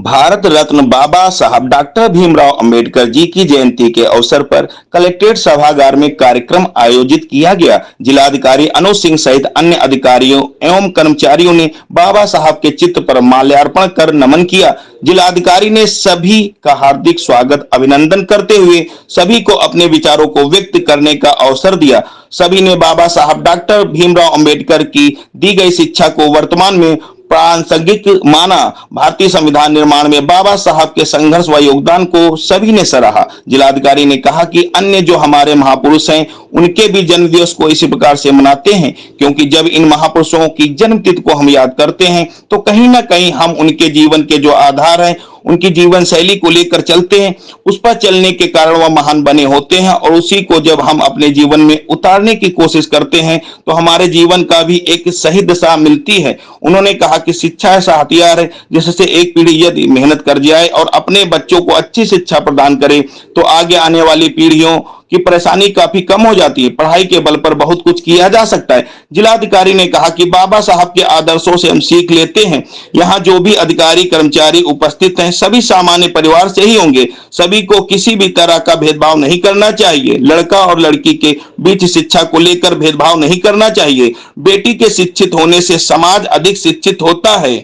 भारत रत्न बाबा साहब डॉक्टर भीमराव अंबेडकर जी की जयंती के अवसर पर कलेक्ट्रेट सभागार में कार्यक्रम आयोजित किया गया। जिलाधिकारी अनुज सिंह सहित अन्य अधिकारियों एवं कर्मचारियों ने बाबा साहब के चित्र पर माल्यार्पण कर नमन किया। जिलाधिकारी ने सभी का हार्दिक स्वागत अभिनंदन करते हुए सभी को अपने विचारों को व्यक्त करने का अवसर दिया। सभी ने बाबा साहब डॉक्टर भीमराव अंबेडकर की दी गई शिक्षा को वर्तमान में प्रासंगिक माना। भारतीय संविधान निर्माण में बाबा साहब के संघर्ष व योगदान को सभी ने सराहा। जिलाधिकारी ने कहा कि अन्य जो हमारे महापुरुष हैं उनके भी जन्म दिवस को इसी प्रकार से मनाते हैं, क्योंकि जब इन महापुरुषों की जन्म तिथि को हम याद करते हैं तो कहीं ना कहीं हम उनके जीवन के जो आधार हैं, उनकी जीवन शैली को लेकर चलते हैं, उस पर चलने के कारण वह महान बने होते हैं और उसी को जब हम अपने जीवन में उतारने की कोशिश करते हैं तो हमारे जीवन का भी एक सही दिशा मिलती है। उन्होंने कहा कि शिक्षा ऐसा हथियार है जिससे एक पीढ़ी यदि मेहनत कर जाए और अपने बच्चों को अच्छी शिक्षा प्रदान करे तो आगे आने वाली पीढ़ियों की परेशानी काफी कम हो जाती है। पढ़ाई के बल पर बहुत कुछ किया जा सकता है। जिलाधिकारी ने कहा कि बाबा साहब के आदर्शों से हम सीख लेते हैं। यहाँ जो भी अधिकारी कर्मचारी उपस्थित हैं सभी सामान्य परिवार से ही होंगे। सभी को किसी भी तरह का भेदभाव नहीं करना चाहिए। लड़का और लड़की के बीच शिक्षा को लेकर भेदभाव नहीं करना चाहिए। बेटी के शिक्षित होने से समाज अधिक शिक्षित होता है,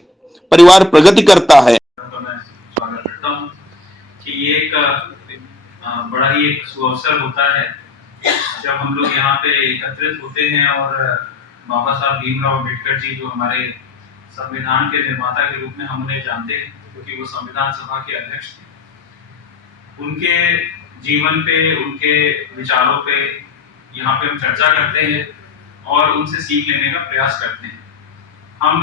परिवार प्रगति करता है। तो मैं स्वागत करता हूँ कि ये एक बड़ा ही एक सुअवसर होता है जब हम लोग यहाँ पे एकत्रित होते हैं और बाबा साहब भीमराव अम्बेडकर जी जो हमारे संविधान के निर्माता के रूप में हम उन्हें जानते हैं, क्योंकि वो संविधान सभा के अध्यक्ष थे, उनके जीवन पे, उनके विचारों पे यहाँ पे हम चर्चा करते हैं और उनसे सीख लेने का प्रयास करते हैं। हम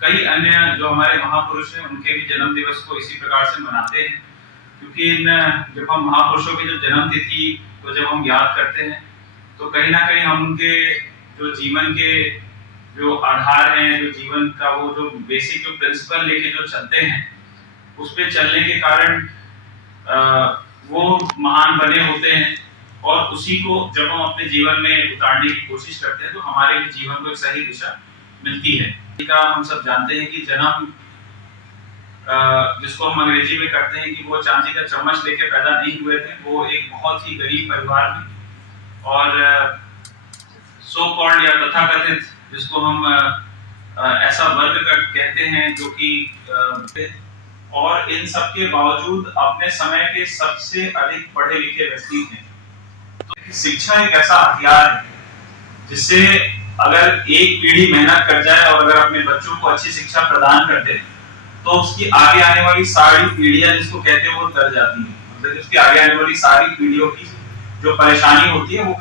कई अन्य जो हमारे महापुरुष हैं उनके भी जन्म दिवस को इसी प्रकार से मनाते हैं, क्योंकि जब हम महापुरुषों की जो जन्म तिथि को जब हम याद करते हैं तो कहीं ना कहीं हम उनके जो जीवन के जो आधार हैं, जो जीवन का वो जो बेसिक जो प्रिंसिपल लेके जो चलते हैं उस पे चलने के कारण वो महान बने होते हैं और उसी को जब हम अपने जीवन में उतारने की कोशिश करते हैं तो हमारे भी जीवन को एक सही दिशा मिलती है। का हम सब जानते हैं कि जन्म जिसको हम अंग्रेजी में करते हैं कि वो चांदी का चम्मच लेके पैदा नहीं हुए थे, वो एक बहुत ही गरीब परिवार में और सो कॉल्ड या तथाकथित जिसको हम ऐसा वर्ग कहते हैं जो कि और इन सब के बावजूद अपने समय के सबसे अधिक पढ़े लिखे व्यक्ति हैं। तो शिक्षा एक ऐसा हथियार है जिससे अगर एक पीढ़ी मेहनत कर जाए और अगर अपने बच्चों को अच्छी शिक्षा प्रदान कर दे तो उसकी आगे आने वाली सारी पीढ़ियां जिसको कहते हैं वो तर जाती है। मतलब उसकी आगे आने वाली सारी पीढ़ियों की जो परेशानी होती है वो